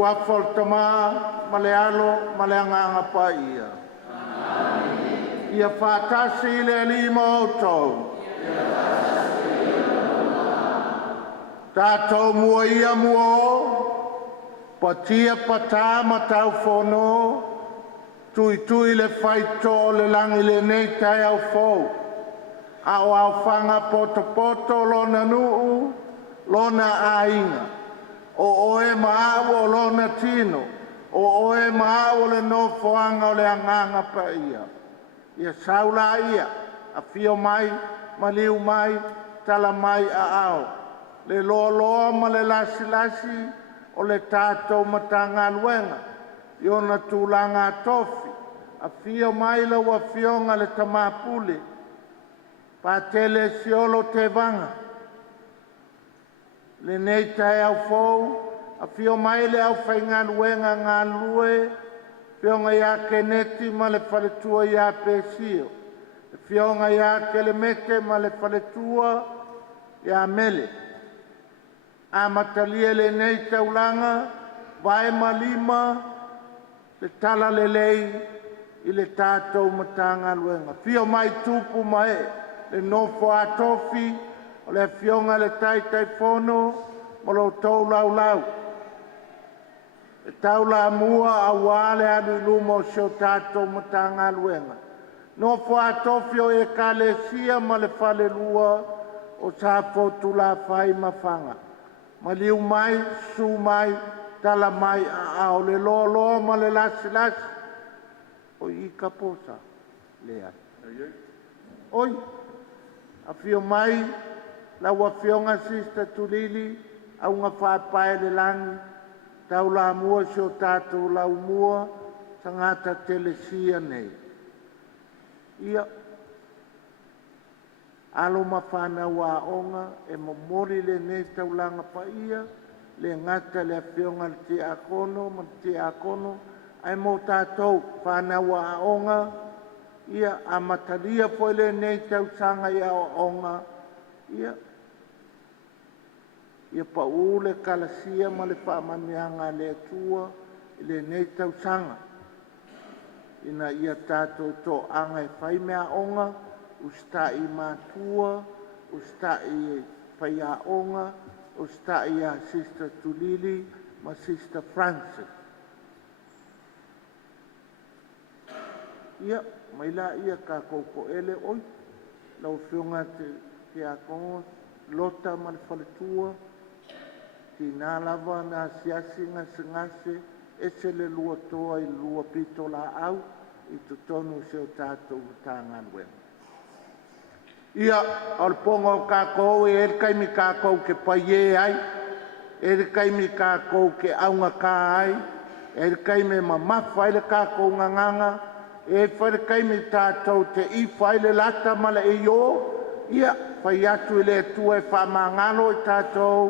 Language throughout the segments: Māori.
fuafa o le tamā ma le alo ma le agaga paia ia faatasi i le alima outou tatou mua ia mua o patia patā ma taufono tuitui le faito o le lagi lenei tae au fou a o aofaga potopoto lona nuu lona aiga o oe maau o lona tino o oe maau o le nofoaga o le agaga paia ia saula ia afio mai ma liu mai tala mai aao le loaloa ma le lasilasi o le tatou matagaluega i ona tulaga tofi afio mai lau afioga le tamapule patele siolo tevaga lenei tae au fou afio mai le aufaigaluega galue fionga ia keneti ma le faletua ia pesio fionga ia kelemete ma le faletua ia mele a matalia lenei taulaga vae ma lima le tala lelei i le tatou matagaluega fio mai tupu ma e le nofo atofi o le afioga le taitaifono ma loutou laulau e taulamua auā le alu i luma o seo tatou matagaluega nofo atofi o ekalesia ma le falelua o sa fotulafai mafaga ma liu mai su mai tala mai aao le loaloa ma le lasilasi o i kaposa lea oi afio mai lau afioga sista tulili auga faapae le lagi taulamua seo tatou laumua tagata telesia nei ia alo mafanau aʻoga e momoli lenei taulaga paia le gata le afioga le tiakono ma le tiakono ae mo tatou fanau aʻoga ia a matalia foi lenei tausaga i aʻoaʻoga ia paʻū le kalasia ma le faamaniaga a le atua i lenei tausaga ina ia tatou toʻaga e fai me aʻoga usitaʻi matua usitaʻi fai aʻoga usitaʻi a sister tulili ma sister francis ia mai la ia kakou poʻele oi lau fioga te akogo lota ma le faletua tinā lava na asiasi gasegase ese le lua toa i lua pito laau i totonu seo tatou matagaluega ia o le poga o kakou e le kaimi kakou ke paie ai e le kaimi kakou ke augakā ai e le kaimi mamafa ai le kakou gagaga e fai le kaimi tatou te ifa ai le lata ma le eio ia fai atu i le atua e faamagalo i tatou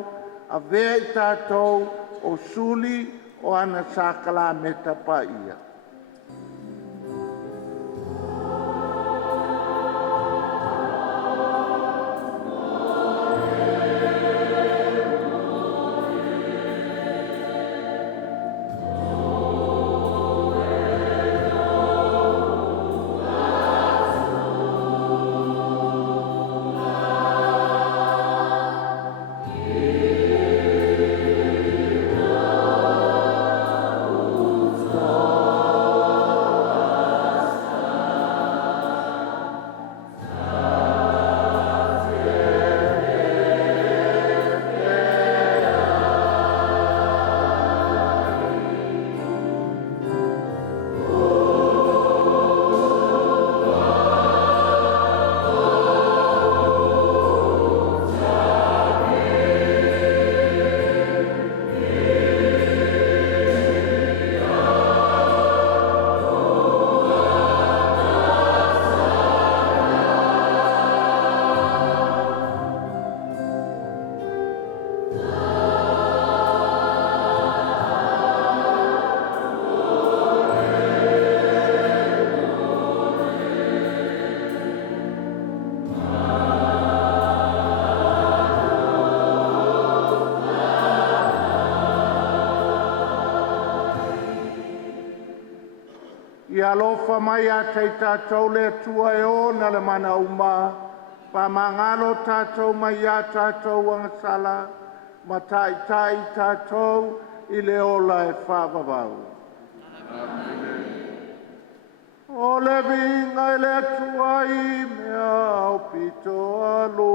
avea i tatou o suli o ana sakalameta paia Oh alofa mai a tei tātou le atua e ona le mana uma, pa mangalo tātou mai a tātou angasala, ma tai tai tātou i le ola e whāwawau. O le vinga i le atua i mea au pito alo.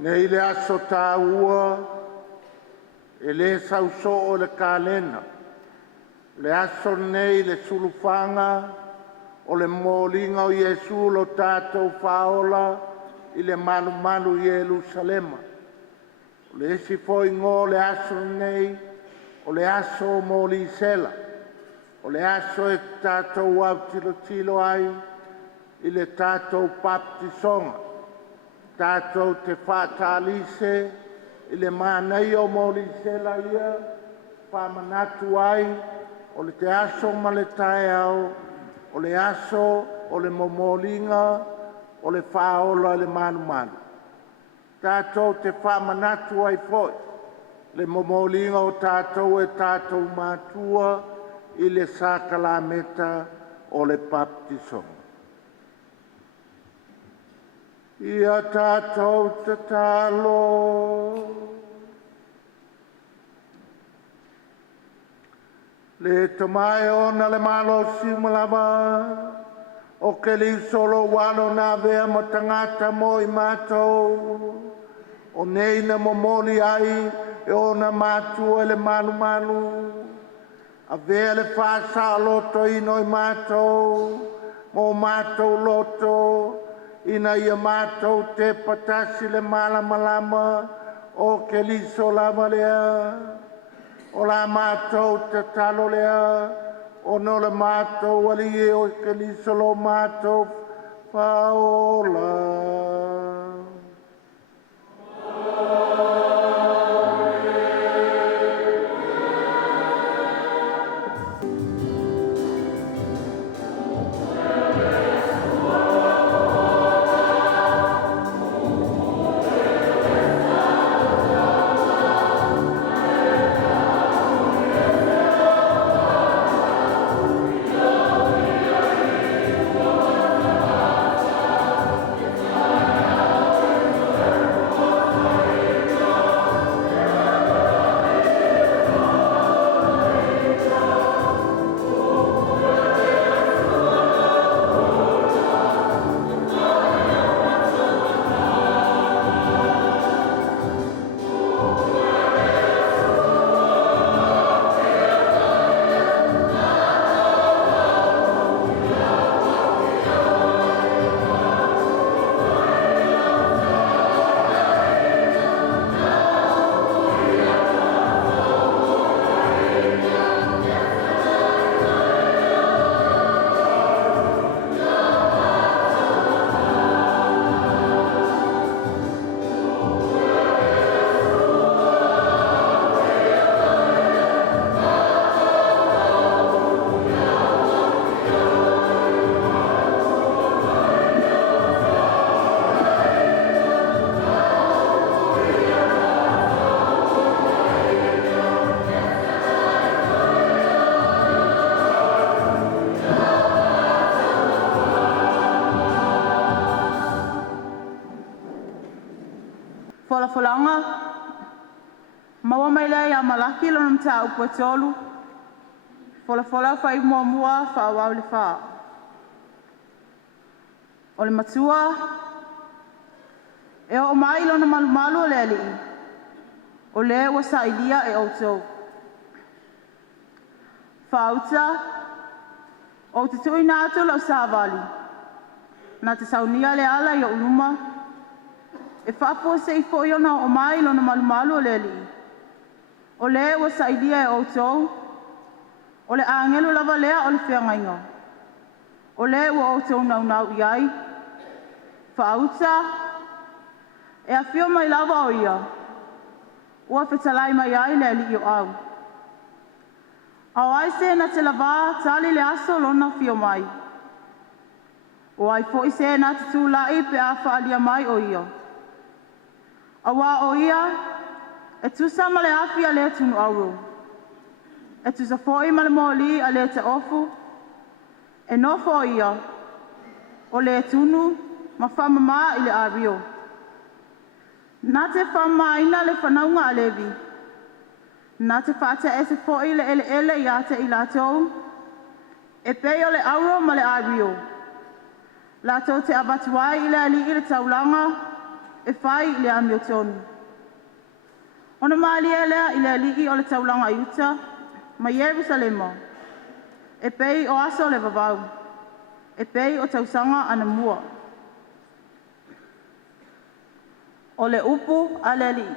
Nei le aso tā ua, e le sauso o le kālena. Le aso nei le sulufanga, o le mōlinga o Iesu lo tātou whaola i le malu malu i Jerusalema. O le esi foi ngō le aso nei, o le aso o mōli sela. O le aso e tātou au tilo tilo ai, i le tātou baptisonga. Tātou te whātālise, i le mānei o mōli sela ia, whamanatu ai, o le te aso ma le tae au, o le aso, o le momolinga, o le whaola le manu manu. Tātou te whamanatu ai foi, le momolinga o tātou e tātou mātua, i le sakalameta o le baptisonga. Ia tātou te tālo. Le tamai ona le malo simulama, o ke li solo walo na vea ma tangata mo i mātou. O nei na momoli ai, e ona mātua le manu manu. A vea le whāsa loto ino i mātou, mo mātou loto, ina ia mātou te patasi le malama lama o ke liso lama lea. O la mātou te talo lea, o no le mātou wali e o ke liso lo mātou whaola. Folanga maua mai lea ia malaki lona mta upo tolu. Fola fai mua fa wau le fa. O le matua e o mai lona malu le ali. O le wasa ilia e auto. Fauta o te tui nātu lau sāwali. Nā te saunia le ala i o uluma. E whapua se i fo iona o mai lona malu o le ali. O le wasa ilia e auto. O le angelu lava lea o le whiangainga. O le ua auto nau iai. Fauta e a whio mai lava o ia. Ua whetalai mai ai le ali i o au. Au ai se na te lava tali le aso lona whio mai. O ai fo i se na te tūlai pe a whaalia mai o ia. Awa o ia e tusa ma le afi a le tunu auro. E tusa fo i ma le moli a le te ofu. E no fo ia o le tunu ma whamama i le ario. Nā te whamma ina le whanaunga a levi. Nā te whātea e se fōi le ele i ate i lātou. E pei o le auro ma le ario. Lātou te abatuai i le ali i le taulanga. E whai i le amio tonu. Ona maali e lea i le ali i o le taulanga i uta. Ma Yerusalema. E pei o aso le vavau. E pei o tausanga ana mua. O le upu a le ali.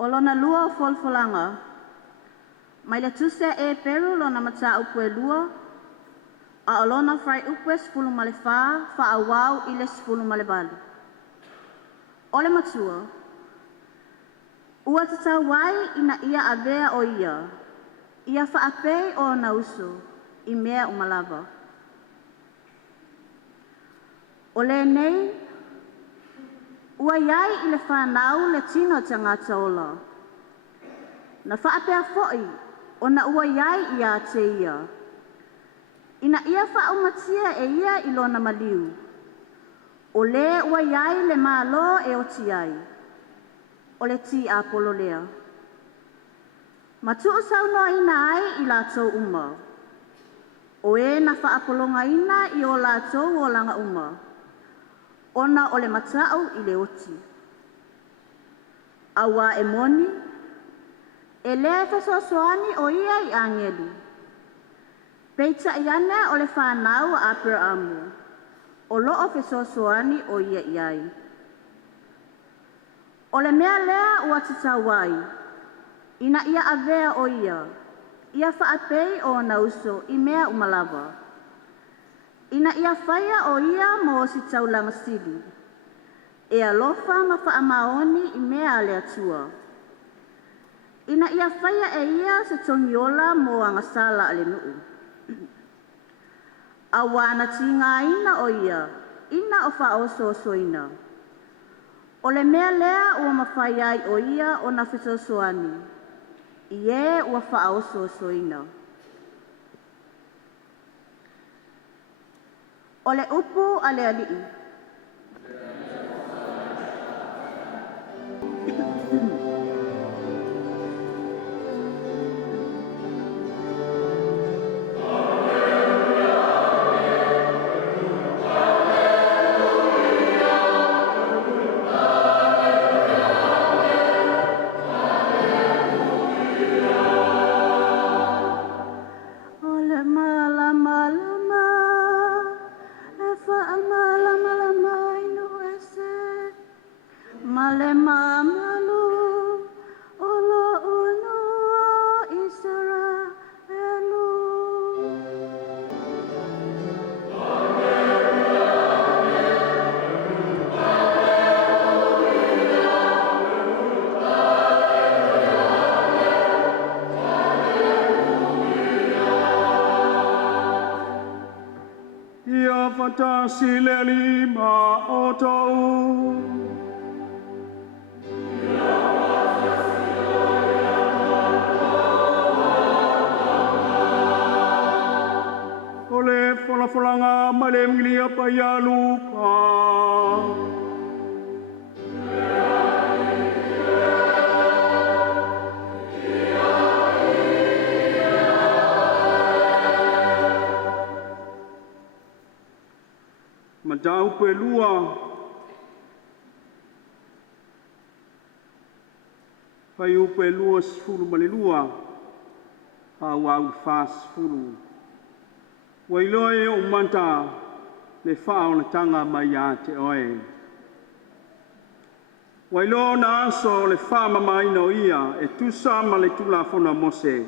O lona lua o folfolanga, mai le tuse e peru lona mata upu e lua, a o lona frai upu e sifulu male fa a wau i le sifulu male bali. O le matua, ua tatau wai ina ia avea o ia whaapei o na uso i mea umalava. O le nei, ua iai i le whanau le tino tangata ola. Na whaapea foi o na ua iai i a te ia. Ina ia whaumatia e ia i lona maliu. O le ua iai le malo e o ti ai. O le ti a pololea. Matuu saunoa ina ai i la tau uma. O e na whaapolonga ina i o la tau o langa uma. Ona o le matau i le oti. Awa e moni, e le fesoasoani o ia i angelu. Peita i ane o le whanau a Abrahamu. O loo fesoasoani o ia i ai. O le mea lea ua tatawai. Ina ia avea o ia whaapei o na uso i mea umalava. Ina ia whaia o ia mo si taulanga sili. E alofa ma whaamaoni i mea le atua. Ina ia whaia e ia se tongiola mo angasala ale nuu. Awana tinga ina o ia, ina o whaoso soina. O le mea lea ua mawhaiai o ia o na fesosoani. Ie ua whaoso soina. O le upu a le alii. Fatasi le lima o tau. O le whalafolanga mai le milia pai a luka. Matau pe lua. Pai upe lua sifuru male lua. A wau fas furu. Wailoe o manta le whao na tanga mai a te oe. Wailo na aso le wha mai no ia e tusa ma le tula fona mose.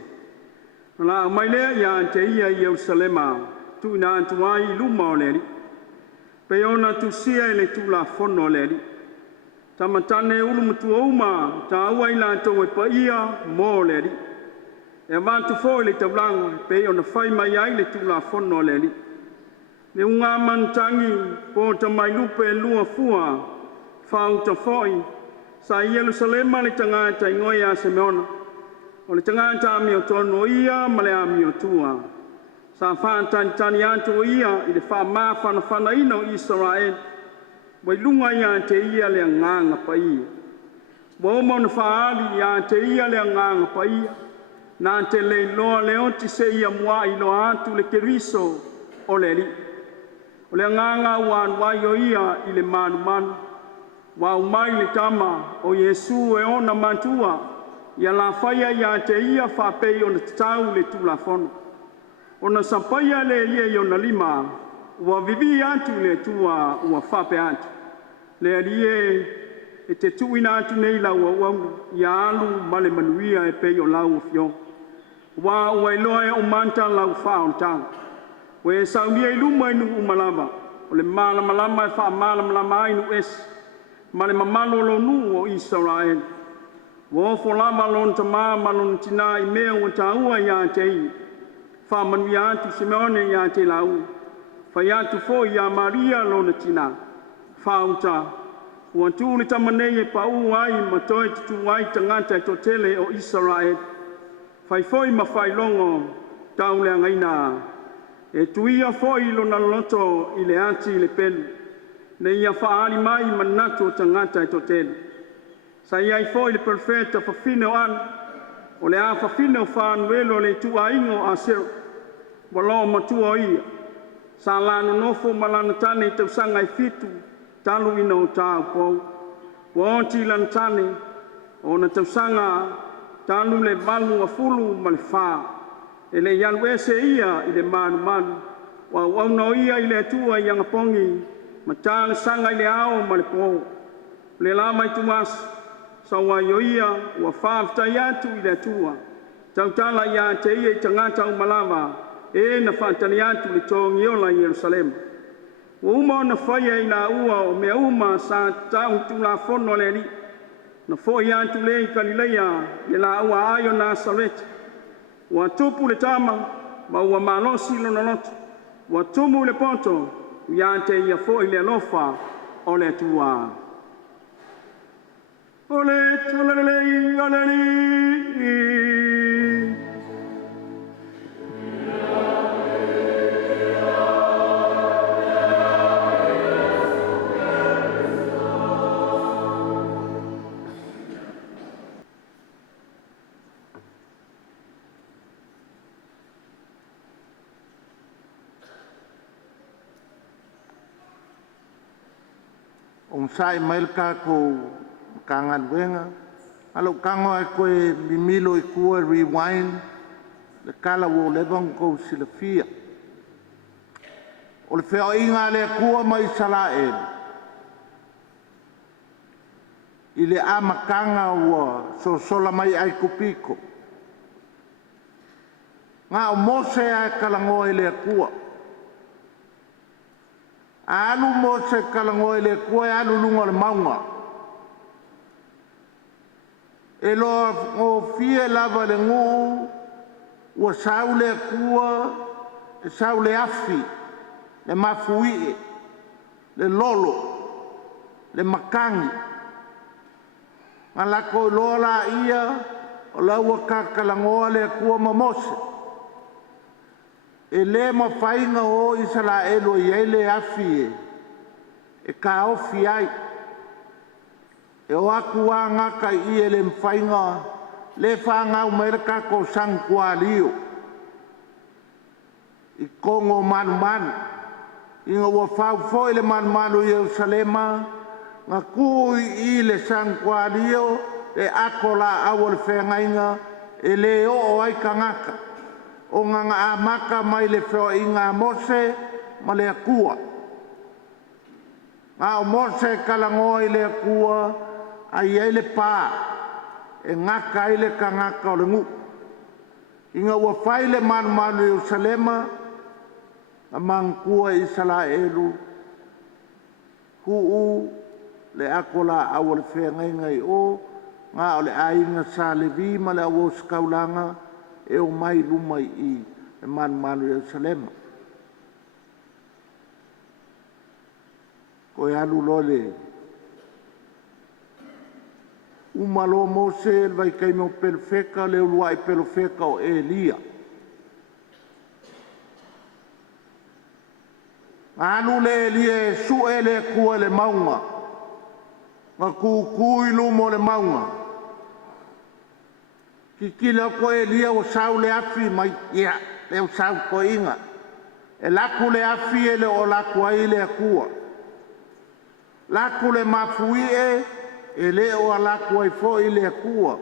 La mai lea ia te ia i Jerusalema tu ina antuai luma o leri. Pe ona tu sia ele tu la fono leri. Tamatane ulu mutu oma, ta awa ila tau e paia mo leri. E avantu fo ele taulanga, pe ona fai mai ai le tu la fono leri. Le unga mantangi, po ta mai lupe lua fua, whau ta foi, sa i Jerusalema le tangata ingoia se meona. O le tangata ami o tono ia, ma le ami o tua. Sa whaantani tani anto ia i le wha maa whana ino Israel. Wai lunga ia te ia le nganga pa ia. Waumo na whaali ia te ia le nganga pa ia. Nā te le loa leo ti se ia mua i loa atu le keriso o le ri. O le nganga wan wai o ia i le manu manu. Wa umai le tama o Yesu e ona mantua. Ia la whaia ia te ia whapei o na tatau le tula fono. Ona sampaia le ia i ona lima, ua vivi atu le tua ua whape atu. Le arie e te tuina atu nei lau au ia alu ma le manuia e pei o lau o fio. Wa ua iloa e o manta lau wha o tau. Ue saunia i luma inu umalama, o le malamalama e wha malamalama inu es, ma le mamalo lo nu o Israel. Wa ofo lama lon tama malon tina i mea o taua ia te i. Wha manuia atu Simeone ia te lau. Wha iatu fo ia Maria lo na tina. Wha uta. Ua tūli tamanei e pa u ai ma toi tutu ai tangata e totele o Israel. Whai foi ma whai longo tau lea ngaina. E tuia foi lo na loto i le ati i le pelu. Ne ia whaari mai manatu o tangata e totele. Sa iai foi le profeta whawhine o an. O le a whawhine o whanuelo le tua ingo a sero. Walo matua o ia. Sa lana nofo malana tane i tausanga i fitu. Talu ina o tāu pou. Wa onti lan tane. O na tausanga talu le balu a fulu ma le wha. E le yalu ese ia i le manu manu. Wa wauna ia i le atua i angapongi. Ma tāle sanga i le ao ma le pou. Le lama i tumas. Sa wa yo ia wa whaafta i atu i le atua. Tautala ia te ia i tangata umalava. E na whaatani atu le tongi ola i Jerusalem. Wa uma na whaia i la ua o mea uma sa tau tu la fono le li. Na foi atu le i Galileia i la ua ayo Nazaret. Wa tupu le tama ma ua malosi lo na lotu. Wa tumu le poto ia te ia foi le alofa o le tua. Ole tolelei oleli. On sai mail ka ko kangan wenga alo kango e ko limilo i ko rewind le kala wo le bon ko silafia o le feo inga le ko mai Israel ile amakanga wo so sola mai ai kupiko nga o Mose a kalango ile ko alu Mose kalango ile ko alu lungo le maunga e lo o fie lava le ngu ua saule kua e saule afi le mafui le lolo le makangi malako lola ia o la ua kakalangoa le kua mamose e le mafainga o Israelo i ele afi e ka ofi ai e o aku a ngaka i ele mwhainga le whanga umerika ko sangkua lio i kongo manu manu inga ua whau fo ele manu manu i Jerusalema nga kui i le sangkua lio e ako la awa le whengainga e le o ai ka ngaka o nganga a maka mai le wheo inga Mose ma le akua nga o Mose kalangoa i le akua ai ai le pā e ngaka ai le ka ngaka o le ngu inga ua whai le manu manu Jerusalema a mangkua Israelu huu le akola awa le whengainga i o ngā o le ainga sa le vi ma le awa skaulanga e o mai lumai i le manu manu Jerusalema ko e alu lole umalo Mose vai kai mo perfeka le luai perfeka o Elia anu le Elia su ele ku le maunga ma ku ilu mo le maunga ki kila ko Elia o saule afi mai ia le o sau ko inga e laku le afi ele o laku ai le kua laku le mafui e le o alaku ai fo i le kua.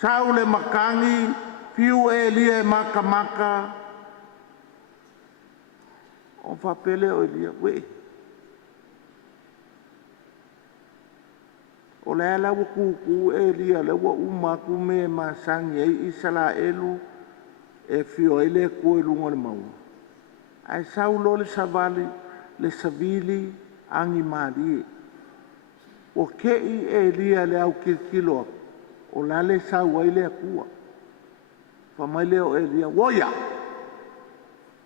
Sau le makangi, piu e lia e maka maka. O whapele o lia, we. O le ala wa kuku e lia le wa uma kume masangi e isala elu e fio ele ko e lunga le mau. Ai saulo le savali le savili angi mari. O kei e lia le au kilkilo o la le sau ai le akua. Famai leo e lia woya.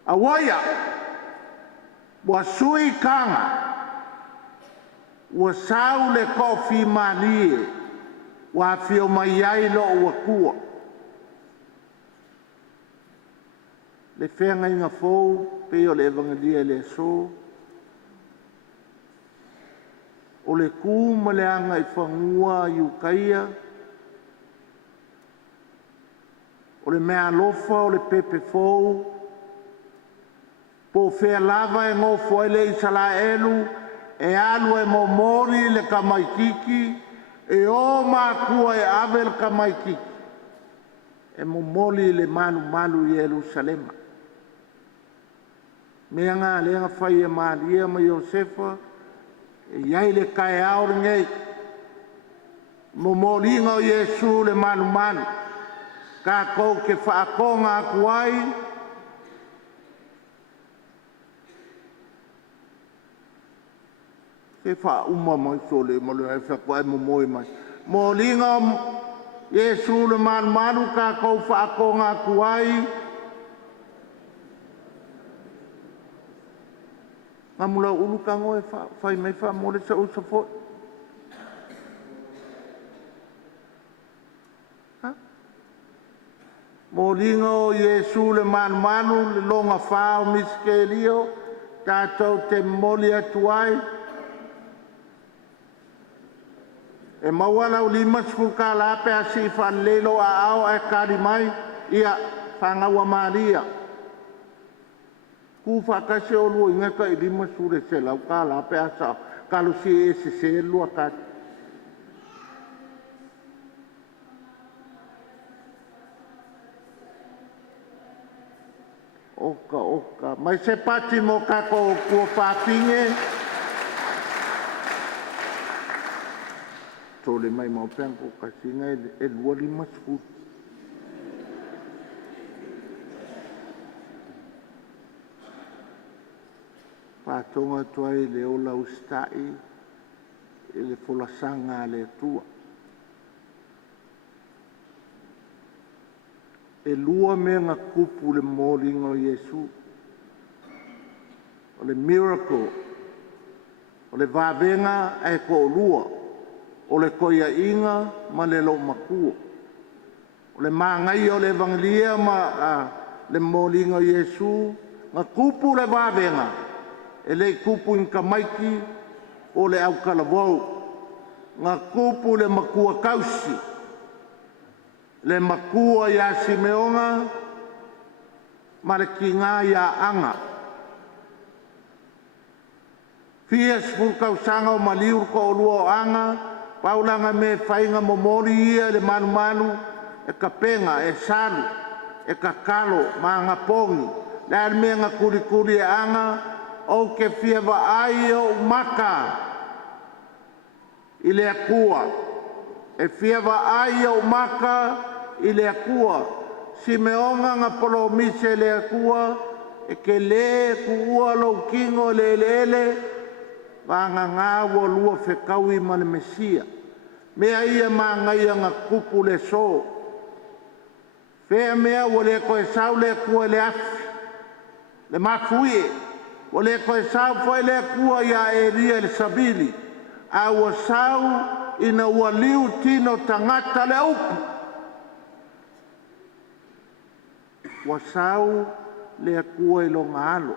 A woya. Wa sui kanga. Wa sau le kofi mali. Wa fio mai ai lo wa kua. Le whenga inga fōu, pe o le evangelia le so. O le kū ma le anga i whangua i ukaia. O le mea lofa o le pepe fōu. Po whea lava e ngō foile i sala elu, e alu e momori le kamaikiki, e o mākua e ave le kamaikiki. E momori le malu i Jerusalema. Mea ngā leanga whai e Maria ma Iosefa, e iai le kai aore ngei. Momoringa o Yesu le manu. Ka kou ke whaakonga aku ai. Ke wha uma mai sole, malu e whakoai momoi mai. Momoringa o Yesu le manu ka kou whaakonga aku ai. Nga mula ulu kango e whai mai wha mole sa usafo. Mo ringa o Yesu le manu le longa whao miske lio, tātou te moli atuai. E mawala o lima sfuka lape a si whan lelo a ao e kari mai, ia whangaua Maria. Ku whakase o lua inga ka i lima sure se lau ka la pe asa kalu si e se lua ka. Oka. Mai se pati mo ka ko kua whapinge. Tole mai mau pengo ka singa e lua lima sure. Patonga tuai le ola ustai e le folasanga le tua. E lua mea ngā kupu le mōringa o Yesu. O le miracle. O le vāvenga e ko lua. O le koia inga ma le lo makua. O le māngai o le evangelia ma le mōringa o Yesu. Ngā kupu le vāvenga. E le kupu in kamaiki o le au kalavau. Ngā kupu le makua kausi. Le makua ia Simeonga, ma le kinga ia anga. Fia sfurkausanga o maliur ko o lua o anga, paulanga me whainga momori ia le manu, e kapenga, e saru, e kakalo, ma ngapongi, le almea ngā kurikuri e anga, o ke fia wa ai o maka i le akua. E fia wa ai o maka i le akua. Simeonga ngā polo mise le akua, e ke le kuua lo kingo le wa ngā wa lua whekaui ma le Mesia. Mea ia ma ngai ngā kupu le so. Fea mea wa le koe sau le akua le afi. Le mafuie. O le koe sau foi le kua ia e ria le sabili. A ua sau ina ua liu tino tangata le upu. Ua sau le kua i longa alo.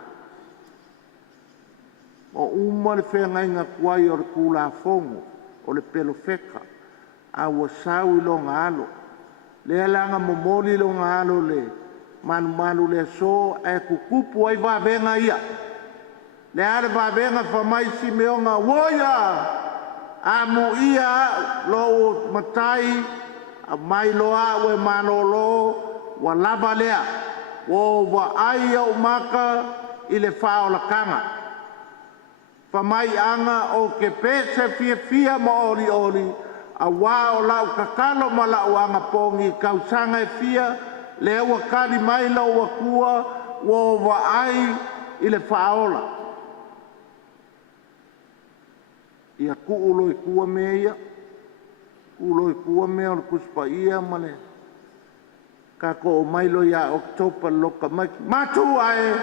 O uma le whengai ngā kuai o le kula fongo, o le pelo wheka. A ua sau i longa alo. Le alanga momoli longa alo le manu le so e kukupu ai vavenga ia. Le ale vavenga whamai Simeonga woia a mu ia lo matai a mai loa ue manolo wa lava lea wo wa ai au maka i le whaolakanga. Whamai anga o ke pese fia ma oli a wā o lau kakalo ma lau anga pongi kausanga e fia le ua kari mai lau ua kua ua waai i le whaola. Ia kuulo i kua mea ia, kuulo i kua mea o le kuspa ia ma le ka ko o mailo ia oktopa loka maki. Matu ae,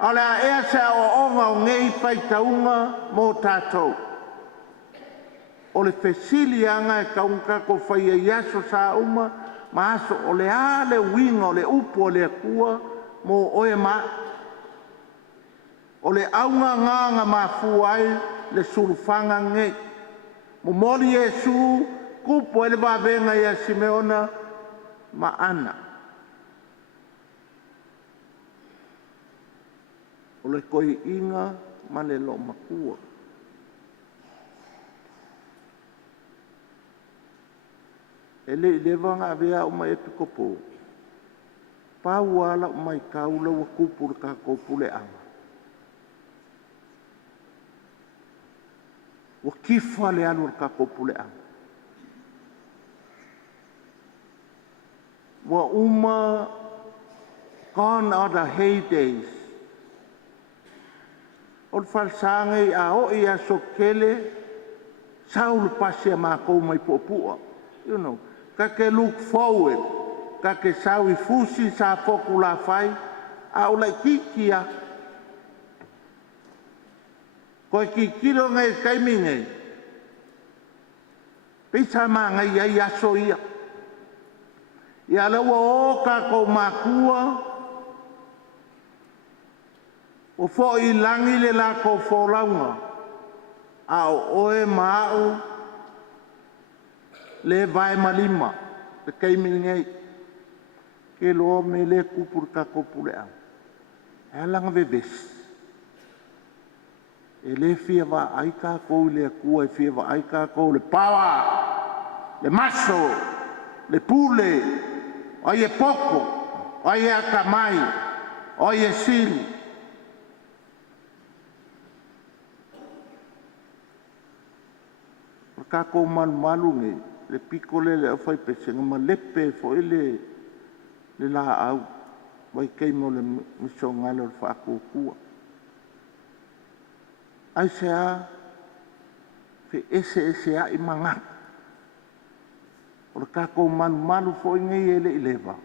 o le a ea se o onga o ngei whaitaunga mō tātou. O le fesili anga e kaunga ko whaia iaso sa uma, ma aso o le a le winga o le upo o le akua mō oe ma. O le aunga nganga ma fuai le surufanga ngei. Mo mori Yesu kupo ele wawenga ia Simeona ma ana. O le koi inga ma le lo makua. Ele i lewa ngā vea o mai epi kopo. Pau ala o mai kaula wa kupu le ka kopu le anga. Wa kifa le anu le ka kopu le anga. Wa uma gone are the heydays. O le falsangai a o i a sokele saulu pasi a mākou mai popua. You know, ka ke look forward, ka ke sawi fusi sa foku la fai, a o lai kikia. Ko kikiro ngai kaimi ngai. Pisa ma ngai ai aso ia. Ia lewa o ka ko makua, o fo i langi le la ko folaunga, a o oe maau, le vai malima, te kaimi ngai, ke loa me le kupur ka kopule au. E langa vebes. E le fia wa aika kou le kua, e fia wa aika kou le pawa, le maso, le pule, o ye poko, o ye akamai, o ye sili. Ka ko malu nge le pikole le fai pese ma lepe fo ile le la au wai kei mo le miso ngalo fa ko kua ai sea fe ese a i manga o ka ko malu fo nge ele ileva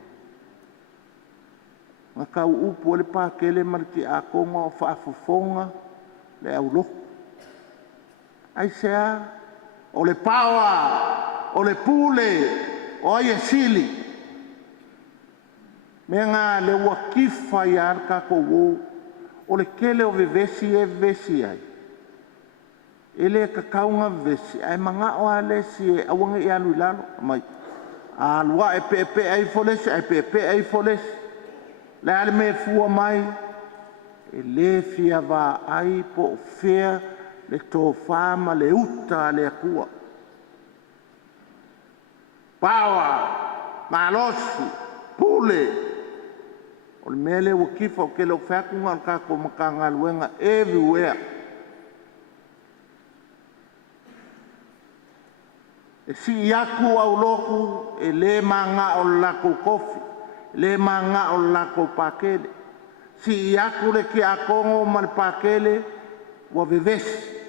ma ka upu le pa kele marki a ko ngo fa fofonga le au lo ai sea o le pawa, o le pule, o ye sili. Menga le wakifa ya arka ko wo, o le kele o vesi e vesi ai. Ele ka kaunga vesi, ai manga o ale si e awanga i alu ilalo, mai. A lua e pepe ai foles, ai pepe ai foles. Le ale me fua mai, e le fia va ai po fea, le tō whāma le uta le akua. Pawa, malosi, pule. O le mele wa kifa o ke lau whakunga o kako makanga luenga everywhere. E si iaku au loku e le manga o lako kofi, le manga o lako pakele. Si iaku le ki akongo ma le pakele wa vevesi.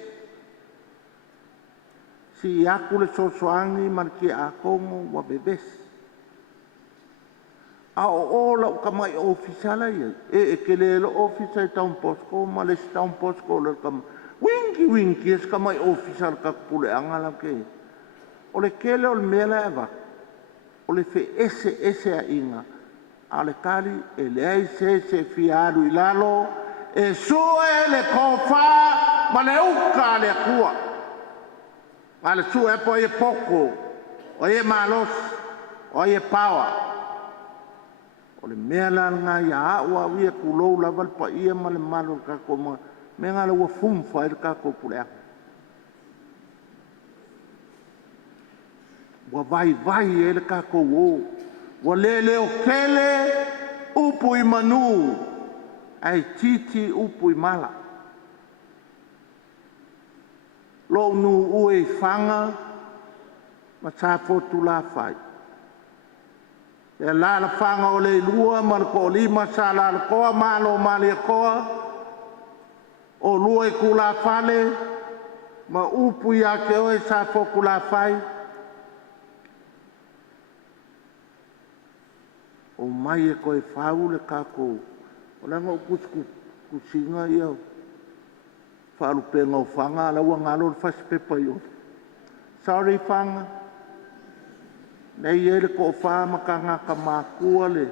Si aku le sosoangi marki a kongo wa bebes. A o la ka mai ofisala ia. E ke le ofisa i taun posko, ma le taun posko le ka winki es ka mai ofisal ka pule angala ke. O le kele o le mela eva. O le fe ese a inga. A le kari e le ai se fiaru ilalo. E sue le kofa ma le uka le kua. Ale su e po e poko, o e malos, o e pawa. O le mea la ngā ia aua uia kulou lawal pa ia ma le malo kako ma, me ngā le ua fumfa e kako pulea. Wa vai e le kako o, wa lele o kele upu i manu, ai titi upu i mala. Lo nu ue fanga, ma sa fotu la fai. E la la fanga o le lua ma le ko lima sa la koa ma lo ma le koa o lua i kula fale ma upu ya ke o e sa foku la fai. O mai e koe whau le kako o langa o kusinga i au whaalu penga o whanga la ua ngalo le whasipepa i o. Sorry whanga. Nei ele ko wha makanga ka mākua le.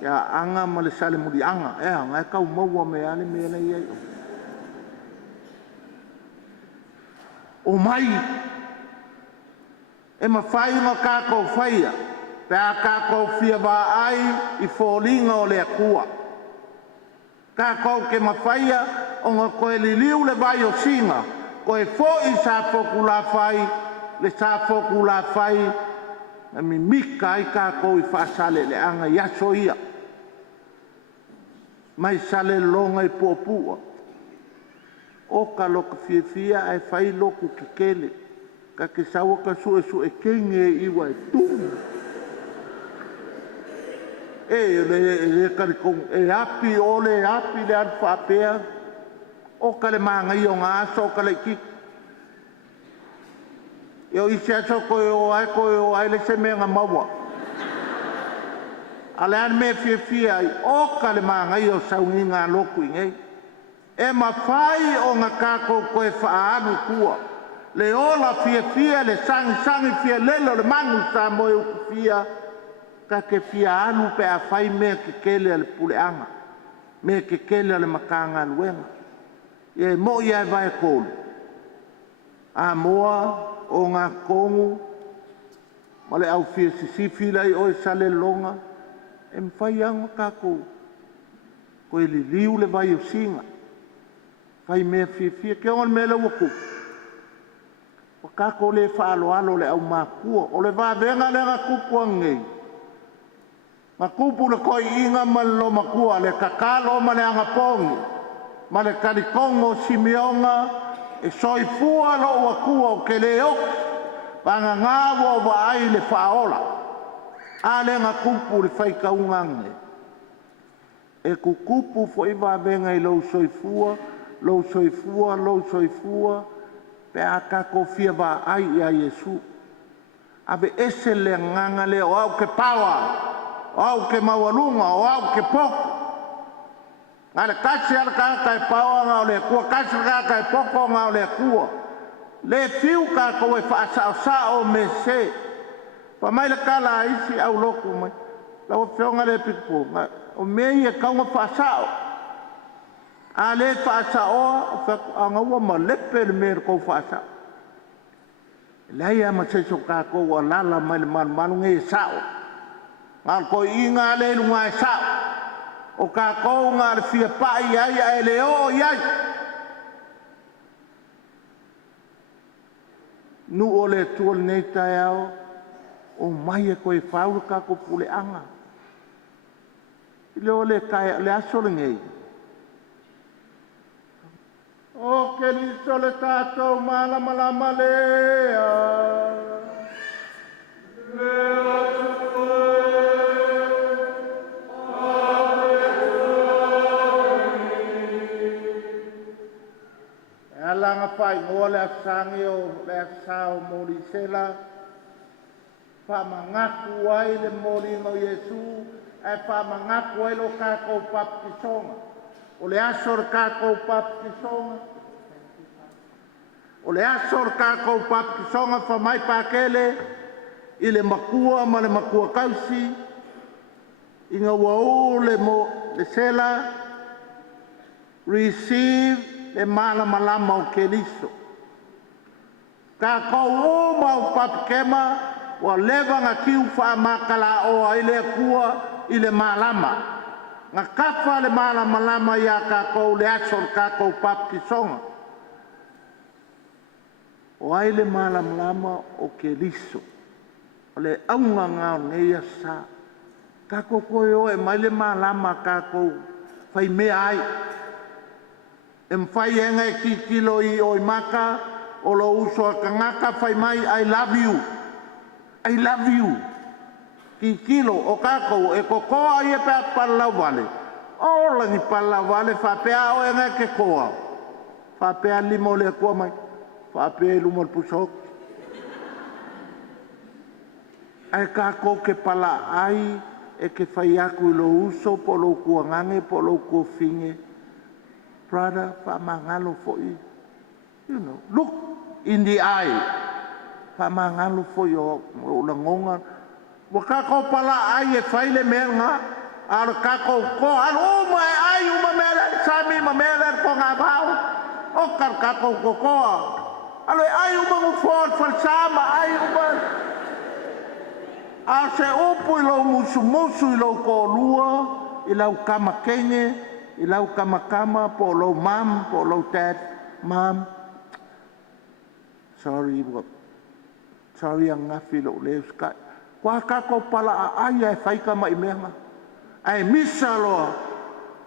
Ia anga ma le sale muri anga. Ea, ngai kau maua me ale me nei ei. O mai. E ma whai ma kākou whaia. Pea kākou fia wā ai i fōlinga o le akua. Kākou ke ma whaia o ngā koe li liu le vai o singa. Koe fō i sa foku la whai. Le sa foku la whai. Na mi mika ai kākou i whaasale le anga i aso ia. Mai sale longa i pōpua. O ka loka fia ai whai loku ki kele. Ka ke sawa ka su e kenge iwa e tūmu. Le karikong e api o le api le an whapea. O ka le maanga i o ngā aso o ka le kiki. Yo isi aso koe o ai le se mea ngā maua. Ale an me fia ai o ka le maanga i o saungi ngā loku i ngei. E ma whai o ngā kākou koe whaanu kua. Le ola fia le sangi fia lelo le mangu sa moe uku fia. Ka ke fia anu pe a whai mea ke kele ale puleanga. Mea ke kele ale makanga nuenga. Ie mo i ai vai kōlu. A moa o ngā kongu, ma le au fia sisifi lai o e sale longa, e mwhai anga kākou. Koe li liu le vai o singa. Whai mea fia, ke ongan mea le waku. O kākou le whaalo le au mākua, o le vāvenga le ngā kupua ngei. Ma kupu le koi inga ma le lo makua, le kakalo ma le anga pongi, ma le karikongo simionga, e soifua lo ua kua o ke leo, panga ngāwa o wa ai le whaola. A le ngā kupu le whaikaungange. E ku kupu fo i wāwenga i lau soifua, pe a kako fia wā ai i a Yesu. Ave ese le nganga le o au ke pawa, o au ke mawalunga, o au ke poko. Ngale kasi ala kaka e pawa ngā o le kua, kasi kaka e poko ngā o le kua. Le fiu kaka we whaasao me se. Pa mai le kala isi au loku mai. Lau whionga le pipo. O mei e kaunga whaasao. A le whaasao, a ngaua ma lepe le mea kou whaasao. Lai ama se so kaka o lala mai le manu nge e sao. Ngā ko inga le lunga e sao. O ka kou ngā le fia pai ai ai le o iai. Nu o le tuol nei tai au, o mai e koe whauru ka ko pule anga. I leo le kai le aso le ngei. O ke liso le tātou malama lea. Lea tukoe. Langa pai ngoa le asangi o le asao mori sela. Whamangaku ai le mori no Yesu. E whamangaku ai lo kākou papkisonga. O le asor kākou papkisonga. O le asor kākou papkisonga whamai pākele. I le makua ma le makua kausi. I ngā wau le sela. Receive. Le malama o Keliso. Ka kou o mau papkema, wa lewa ngā kiu whaamakala o ai le kua i le malama. Ngā kafa le malama ia ka kou le asor ka kou papkisonga. O ai le malama o Keliso. O le aunga ngā ngeia sa. Ka kou koe o e mai le malama ka kou whai mea ai. E mwhai enga e kikilo i oi maka, o lo uso ka ngaka fai mai I love you. I love you. Ki kilo o kako e kokoa i e pea pala wale. O langi pala wale fa pea o e ngai ke koa. Fa pea limo le kua mai. Fa pea lumo le pusok. Ai kako ke pala ai e ke fai aku i lo uso po lo kua ngange po lo kua finge. Brother, fa mangalo fo i. You know, look in the eye. Pa mangalo fo yo ulangonga. Wakako pala ai e faile menga. Ar kako ko ar o mai ai uma mele sami ma mele ko nga bau. O kar kako ko. Alo ai uma for sama ai uma. A se upu ilo musu ilo ko lua ilo kama kenge ilo kama po lo mam po lo dad mam. Sorry ang ngafi lo leus ka. Kwa kako pala ai ai fai ka mai menga. Ai misa lo.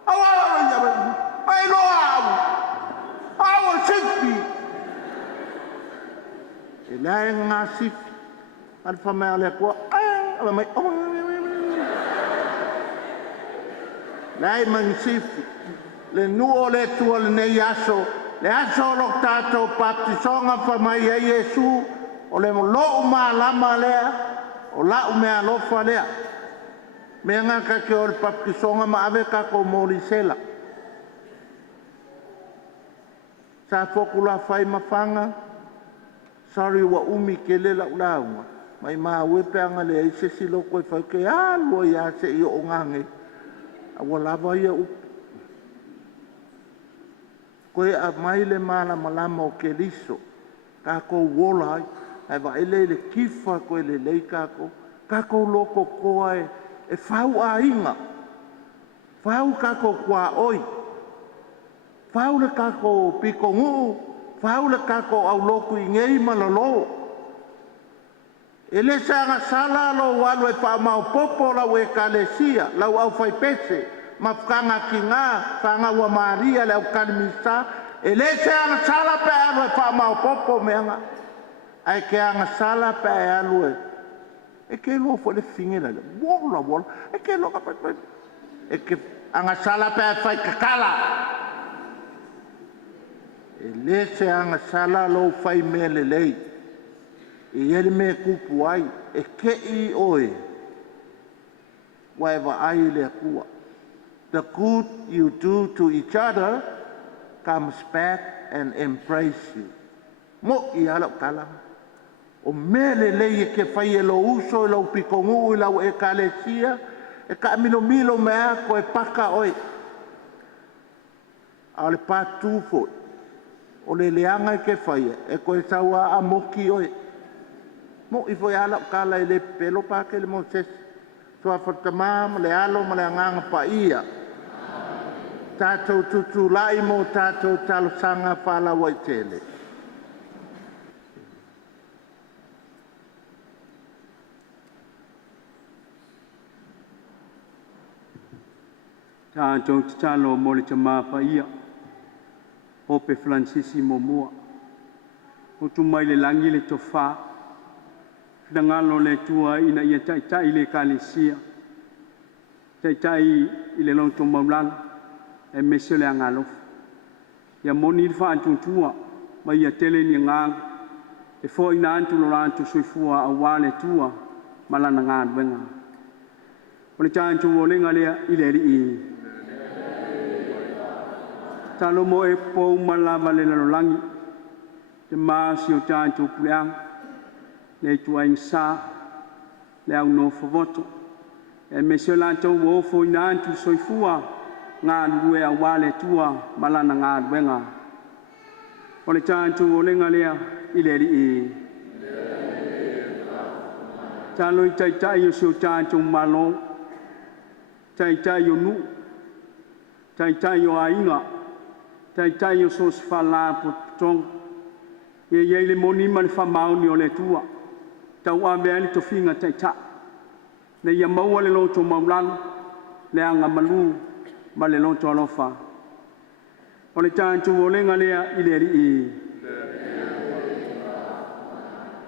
Ai lo awu sipi. Elai ngasif. Alfa mele ko. Mai Lai mangsif. Le nuo le tua le nei aso. Le aso lo tato baptisonga fa mai e Yesu. O le lo ma lama lea. O la me alofa lea. Me ngaka ke o le baptisonga ma ave ka ko morisela. Sa fokula fai mafanga. Sorry wa umi ke le la ulaunga. Mai ma wepe anga le ise silo koe fai ke lo ya se i o ngange. Awa lava ia upu. Koe a mai le mala malama o ke liso. Kako wola ai wa ele le kifa koe le lei kako. Kako loko koa e fau a inga. Fau kako kwa oi. Fau le kako piko ngu. Fau le kako au loko i ngei malalo. Ele sanga sala lo walu e pa mau popo la we kalesia la au fai pese mafkanga kinga fanga wa Maria la kalmisa ele sanga sala pe alu e pa mau popo menga ai ke anga sala pe alu e ke lo fo le fingela le wola e ke lo e ke anga sala pe fai kakala ele sanga sala lo fai mele lei e ele me kupu ai e ke I oe waiva ai le kua. The good you do to each other comes back and embrace you. Mo I ala kala. O mele le ke fai e lo uso e lo pikongu e lo e kalesia e ka milo mea ko e paka oe. Ale pa tufo. O le leanga ke fai e ko e sawa a moki oe. Mo I foi ala kala le pelo pa ke le Moses. So a fortama le alo ma le nganga pa ia. Tato tutu lai mo tato talo sanga pala waitele. Tato talo mo le tama pa ia. Ope Francisi Momoa. O tu mai le langi le tofa. Dangalo le tua ina ia tai le kalesia. Tai I le long tomaulang. E mesele angalof. Ia moni fa antuntua. Ma ia tele ni ngang. E fo ina antu lo antu soifua awale tua. Malana ngang wenga. Ole chantu wolenga lea ileri I. Talo mo e po malama le lolangi. Te maasi o chantu puleang. Le tua insa le au no fovoto e mesio lanto wo fo inantu soifua nga lue a wale tua malana nga wenga ole tantu ole ngalea ileri I talo tai yo so tantu malo tai yo nu tai yo ainga tai yo so sfala potong ye le moni man fa mauni ole tua tau a mea ni tofinga taita. Ne ia maua le loto maulang, le anga malu, ma le loto alofa. O le tāntu o lenga lea I le ri I.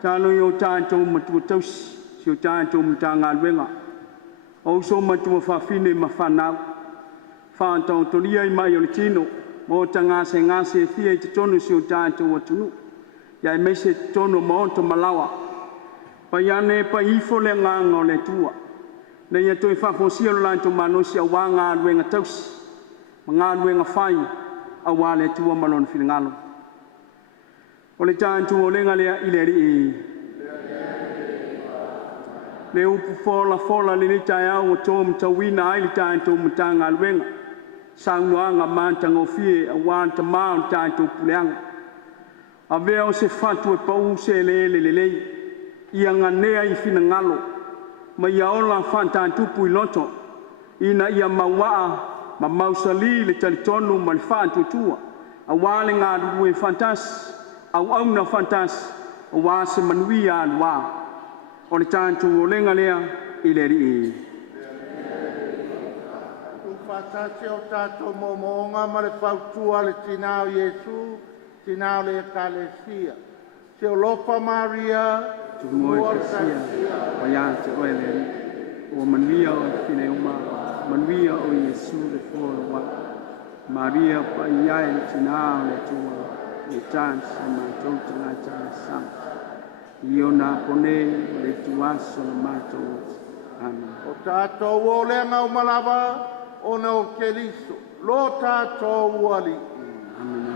Talo yo tātou matua tausi, si o tātou matanga luenga. O so matua whawhine ma whanau. Whātau toria i mai o le tino, mo ta ngase thia i te tonu si o tātou atunu. Ia me se tonu mo to malawa. Pa iane pa ifo le nganga o le tua. Nei ia toi whafosia lo lanto manosi a wā ngā luenga tausi. Ma ngā luenga whai a wā le tua malon whiringalo. O le tātou o lenga lea i le ri. Le upu fola le ni tai au o tō mtawina ai le tātou mtanga luenga. Saunoanga mātanga o fie a wā ta māo tātou puleanga. A vea o se whatu e pau se le. Ia nganea i whina ngalo. Ma ia ola whantātupu i loto. Ina ia mawaa ma mausali le talitonu ma le whantutua. A wāle ngā rue fantas. Au auna fantas. A wā se manuia an wā. O le tātou o lenga lea i le ri. Fatasi o tātou momonga ma le whautua le tinao Iesu, tinao le Ekalesia. Se o lopa Maria, Tumoi kasia, o ia te oe le ri. O manuia o fine uma, manuia o Iesu le fōra wa. Maria pa iai le tinao le tua, le tānsa ma tauta ngā tāna sama. Iona pone le tuaso le mātou. Amen. o tātou o lenga o malawa, o no keliso, lo tātou wali. Amen.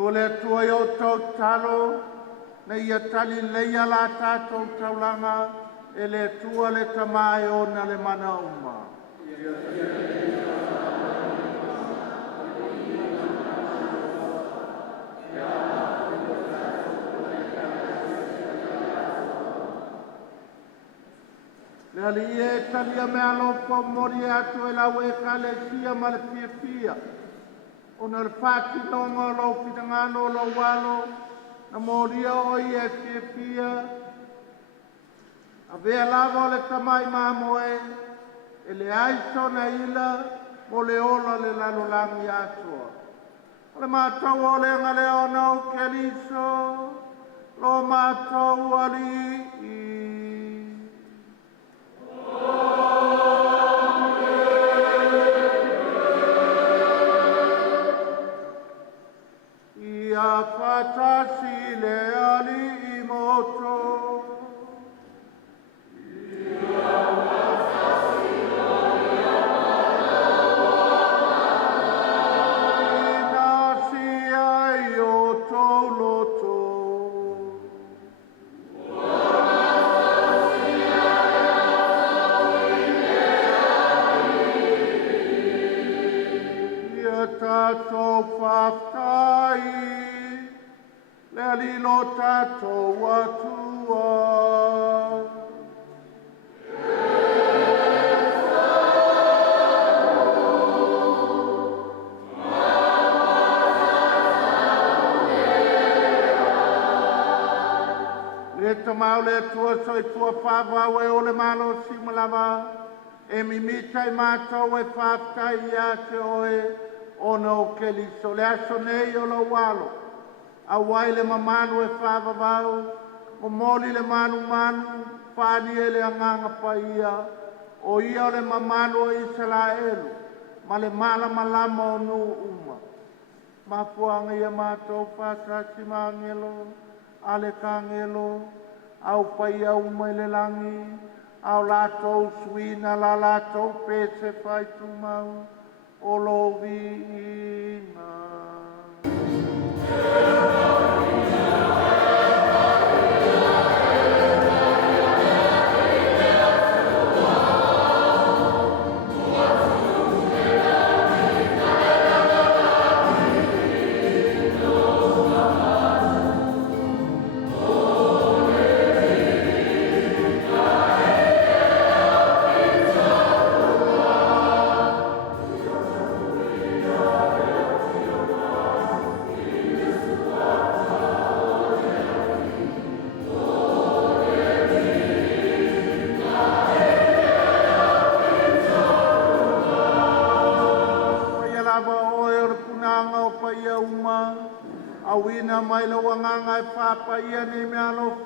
Nua le atua i o tau talo, na ia tali leia la tātou taulanga, e le atua le tamai o na le mana uma. Le ali e talia me alopo mori atu e lau e kale sia ma le pia pia. Ona le pati nonga lo pitangano lo walo, na moria o i e pia pia. A vea lava le tamai mamoe, e le aiso na ila, mo le ola le lalo langi atua. O le mātou o le ngale ona o keliso, lo mātou ali i. Ia fatasi le ali i moto. Ia fatasi le ali i moto. Ina sia i o tau loto. Ia tātou whaftai, le alilo tātou atua. Le tamau le atua soi tua whawau e o le malo simalava, e mimita i mātou e whaftai ia te oe, ona o keliso le aso nei o lo walo. A wai le mamanu e whavavau, o moli le manu manu, whani e le anganga pa ia, o ia o le mamanu o Israelu, ma le mala malama o nu uma. Mapuanga ia mātou whatasi mangelo, ale kangelo, au pa ia uma i le langi, au lātou suina la lātou pese whai tumau, o lo vina. Awina mai lo wanganga e papa ia ni me alo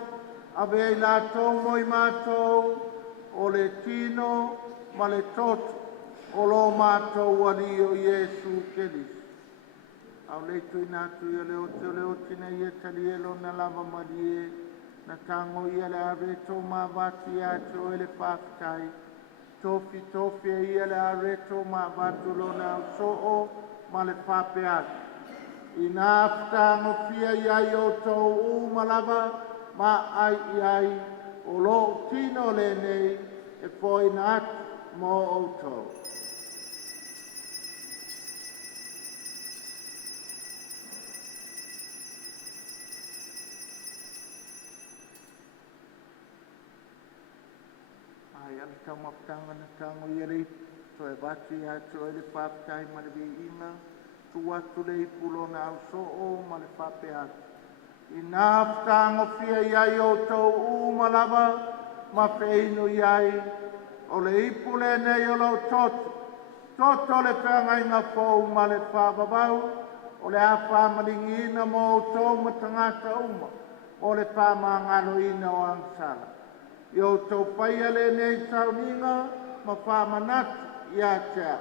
ave ai lātou mo i mātou o le tino ma le toto o lo mātou ani o Iesu Kelis. Au leitu i nātu ia leo tina ia talielo na lava marie na tango ia le ave tō mā vati a tō ele pākitai. Tofi e ia le ave tō mā vatu lo na soo ma le pape atu. Ina aftango fia iai o tau malava ma ai iai o lo tino le nei e poi nat mo o tau. Ai ala tau maftanga na tango iari so e bati ha so e le papai ma le ina tua tule pulo na so o ma le pape atu. Ina aftango fia iai o tau malava ma feino iai o le ipule nei o lo toto. Toto le peanga inga fau ma le whababau o le awha malingina mo o tau matangata uma o le whamangano ina o ansala. I o tau paia le nei tauninga ma whamanatu ia tea.